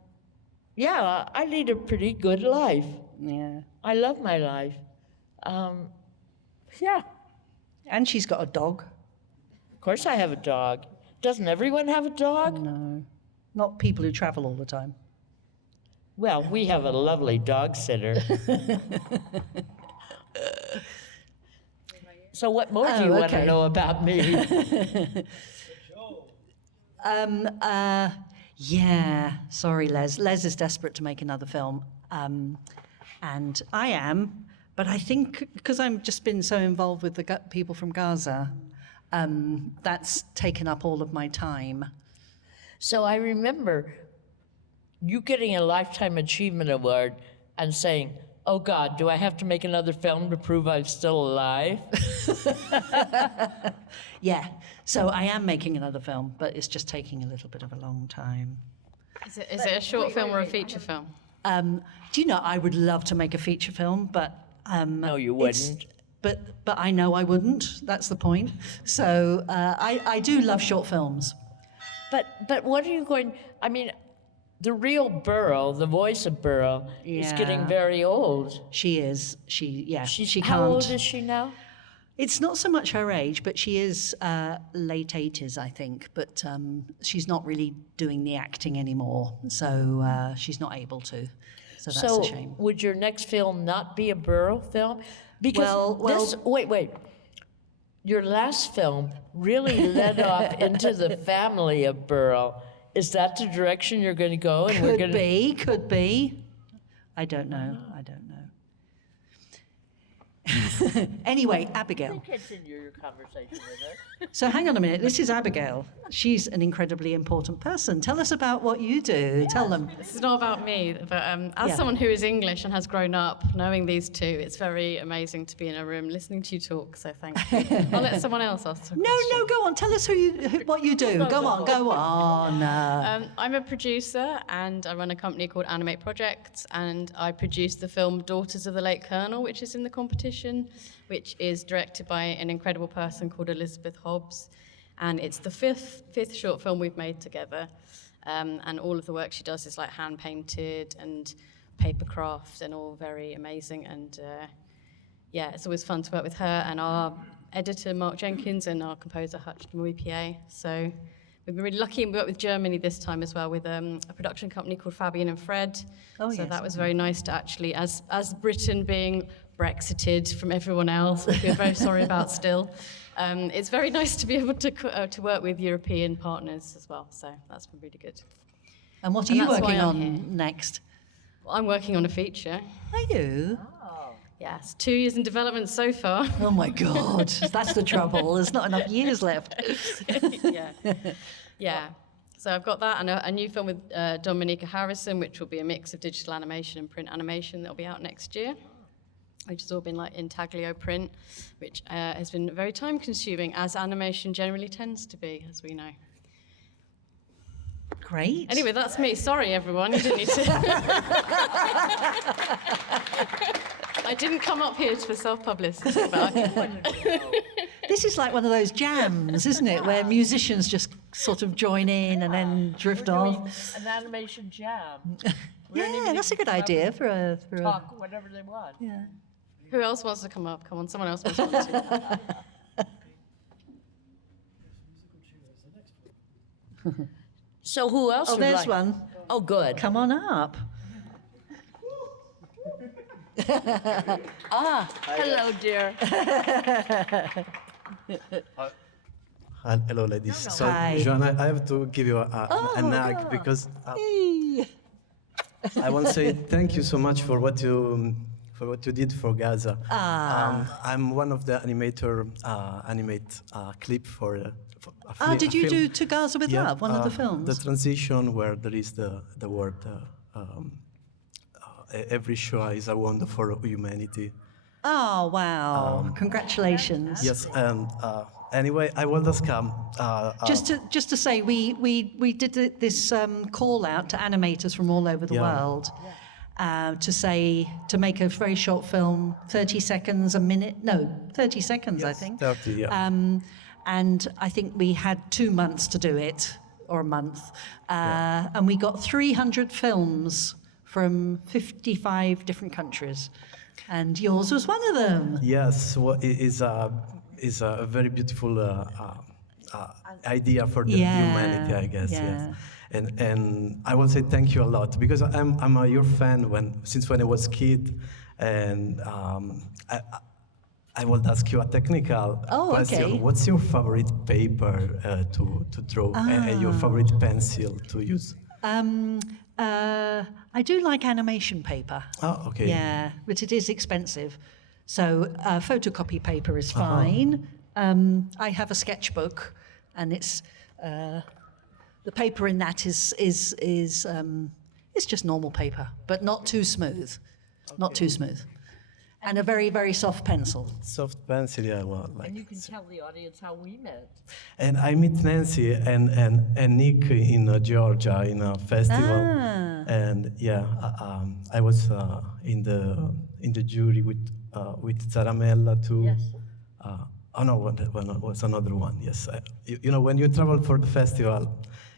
yeah, I lead a pretty good life. Yeah. I love my life. Yeah. And she's got a dog. Of course I have a dog. Doesn't everyone have a dog? No. Not people who travel all the time. Well, we have a lovely dog sitter. So what more do you want to know about me? Yeah, sorry, Les. Les is desperate to make another film. And I am, but I think because I've just been so involved with the people from Gaza, that's taken up all of my time. So I remember you getting a Lifetime Achievement Award and saying, oh God, do I have to make another film to prove I'm still alive? Yeah, so I am making another film, but it's just taking a little bit of a long time. Is it a short film or a feature film? Do you know, I would love to make a feature film, but... No, you wouldn't. But I know I wouldn't, that's the point. So I do love short films. But what are you going... I mean, the real Burl, the voice of Burl, is getting very old. She is. She can't. How old is she now? It's not so much her age, but she is late 80s, I think. But she's not really doing the acting anymore, so she's not able to. So that's a shame. Would your next film not be a Burl film? Because wait. Your last film really led off into the family of Burl. Is that the direction you're going to go? And Could be. I don't know. Anyway, Abigail. Continue your conversation with her. So hang on a minute. This is Abigail. She's an incredibly important person. Tell us about what you do. Yeah. Tell them. This is not about me, but as someone who is English and has grown up knowing these two, it's very amazing to be in a room listening to you talk. So thank you. I'll let someone else ask. No, go on. Tell us what you do. Go on. I'm a producer and I run a company called Animate Projects, and I produced the film Daughters of the Late Colonel, which is in the competition, which is directed by an incredible person called Elizabeth Hobbs. And it's the fifth short film we've made together. And all of the work she does is like hand-painted and paper craft and all very amazing. And it's always fun to work with her and our editor, Mark Jenkins, and our composer, Hutch Mouipier. So we've been really lucky, and we worked with Germany this time as well with a production company called Fabian and Fred. That was very nice to actually, as Britain being Brexited from everyone else, which we're very sorry about still. It's very nice to be able to work with European partners as well, so that's been really good. And what are you working on next? Well, I'm working on a feature. Are you? Yes, 2 years in development so far. Oh my God, that's the trouble. There's not enough years left. Yeah. So I've got that and a new film with Dominica Harrison, which will be a mix of digital animation and print animation that'll be out next year, which has all been like intaglio print, which has been very time consuming, as animation generally tends to be, as we know. Great. Anyway, that's me. Sorry, everyone. You didn't need to. I didn't come up here for self-publicity. This is like one of those jams, isn't it, where musicians just sort of join in and then drift off. An animation jam. Yeah, that's a good idea for a Talk whatever they want. Yeah. Who else wants to come up? Come on, someone else must want to. So who else Oh, would there's like? one. Oh, good. Come on up. Hello, dear. Hello, ladies. So, Hi. Joanna, I have to give you a nag because Hey. I want to say thank you so much for what you did for Gaza. I'm one of the animator animate clip for a Did you film. do To Gaza with Love, one of the films? The transition where there is the word every Shoah is a wonder for humanity. Oh, wow. Congratulations. Yes, and anyway, I will just come. Just to say, we did this call out to animators from all over the world to make a very short film, 30 seconds, a minute. No, 30 seconds, I think. 30, yeah. And I think we had 2 months to do it, or a month. And we got 300 films from 55 different countries. And yours was one of them. Yes, well, it is a very beautiful idea for the humanity, I guess. Yeah. Yes. And I will say thank you a lot because I'm your fan since when I was kid, and I will ask you a technical question. Okay. What's your favorite paper to draw and your favorite pencil to use? I do like animation paper. Oh, okay. Yeah, but it is expensive. So photocopy paper is fine. I have a sketchbook, and it's the paper in that is it's just normal paper, but not too smooth, not too smooth, and a very, very soft pencil. Soft pencil, yeah. Well, like. And you can tell the audience how we met. And I met Nancy and Nick in Georgia in a festival, and yeah, I was in the jury with Zaramella too. Yes. Oh no, was another one. Yes, you know when you travel for the festival,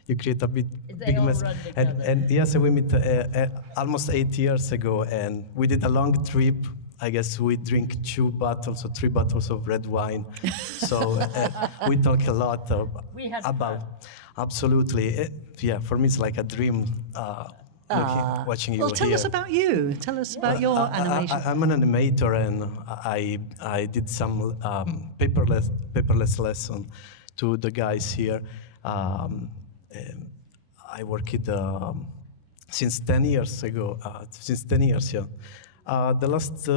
you create a big all mess. run together. And yes, we met almost 8 years ago, and we did a long trip. I guess we drink 2 bottles or 3 bottles of red wine. So we talk a lot We had about. fun. Absolutely. Yeah, for me it's like a dream watching you Well, tell here. us about you. Tell us about your animation. I'm an animator, and I did some paperless lesson to the guys here. I worked since 10 years ago. Since 10 years, yeah. The last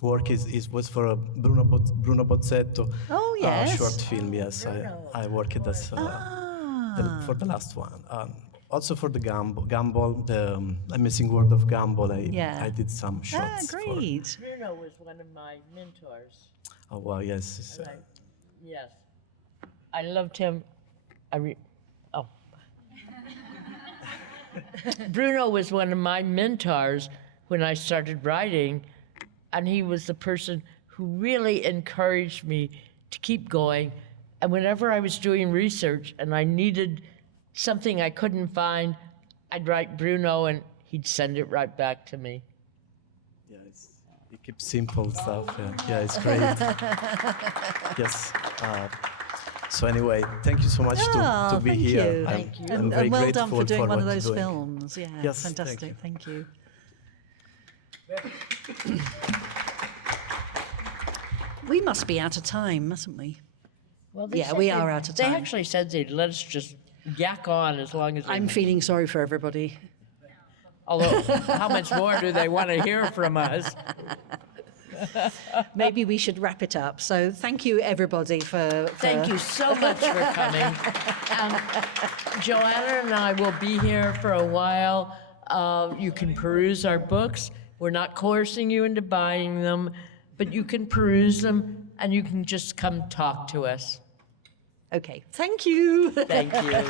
work was for Bruno Bozzetto. Oh, yes. Short film. Yes, I worked as for the last one. Also for the Gumball, the Amazing World of Gumball. I did some shots. Great. Bruno was one of my mentors. Oh wow, yes. Yes. I loved him. Bruno was one of my mentors when I started writing, and he was the person who really encouraged me to keep going. And whenever I was doing research and I needed something I couldn't find, I'd write Bruno and he'd send it right back to me. Yeah, he keeps simple stuff. Yeah, it's great. Yes. So anyway, thank you so much to be thank here. you. Thank you. And very well done grateful for doing one of what those you're doing. films. Yeah, Yes, fantastic. Thank you. We must be out of time, mustn't we? Well, Yeah, we are out of They time. actually said they'd let us just yak on as long as they I'm feeling sorry for everybody. Although, how much more do they want to hear from us? Maybe we should wrap it up. So thank you, everybody, for Thank you so much for coming. Joanna and I will be here for a while. You can peruse our books. We're not coercing you into buying them, but you can peruse them and you can just come talk to us. Okay, thank you. Thank you.